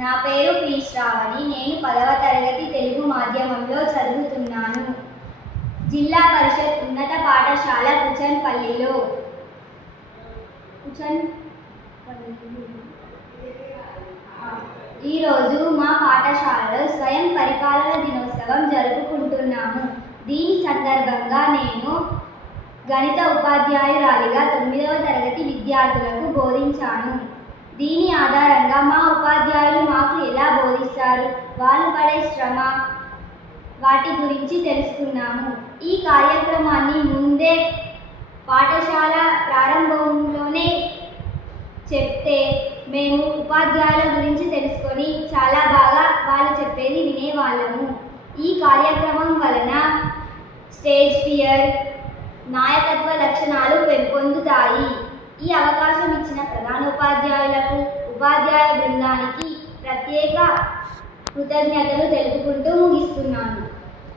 నా పేరు పి. శ్రావణి. నేను 10వ తరగతి తెలుగు మాధ్యమంలో చదువుతున్నాను. జిల్లా పరిషత్ ఉన్నత పాఠశాల కుచన్పల్లిలో. ఈరోజు మా పాఠశాలలో స్వయం పరిపాలన దినోత్సవం జరుపుకుంటున్నాము. దీని సందర్భంగా నేను గణిత ఉపాధ్యాయురాలిగా 9వ తరగతి విద్యార్థులకు బోధించాను. దీని ఆధారంగా మా ఉపాధ్యాయులు మాకు ఎలా బోధిస్తారు, వాళ్ళు పడే శ్రమ, వాటి గురించి తెలుసుకున్నాము. ఈ కార్యక్రమాన్ని ముందే పాఠశాల ప్రారంభంలోనే చెప్తే మేము ఉపాధ్యాయుల గురించి తెలుసుకొని చాలా బాగా వాళ్ళు చెప్పేది వినేవాళ్ళము. ఈ కార్యక్రమం వలన స్టేజ్ ఫియర్, నాయకత్వ లక్షణాలు పెంపొందుతాయి. ఈ అవకాశం ఇచ్చిన ప్రధానోపాధ్యాయులకు, ఉపాధ్యాయ బృందానికి ప్రత్యేక కృతజ్ఞతలు తెలుపుకుంటూ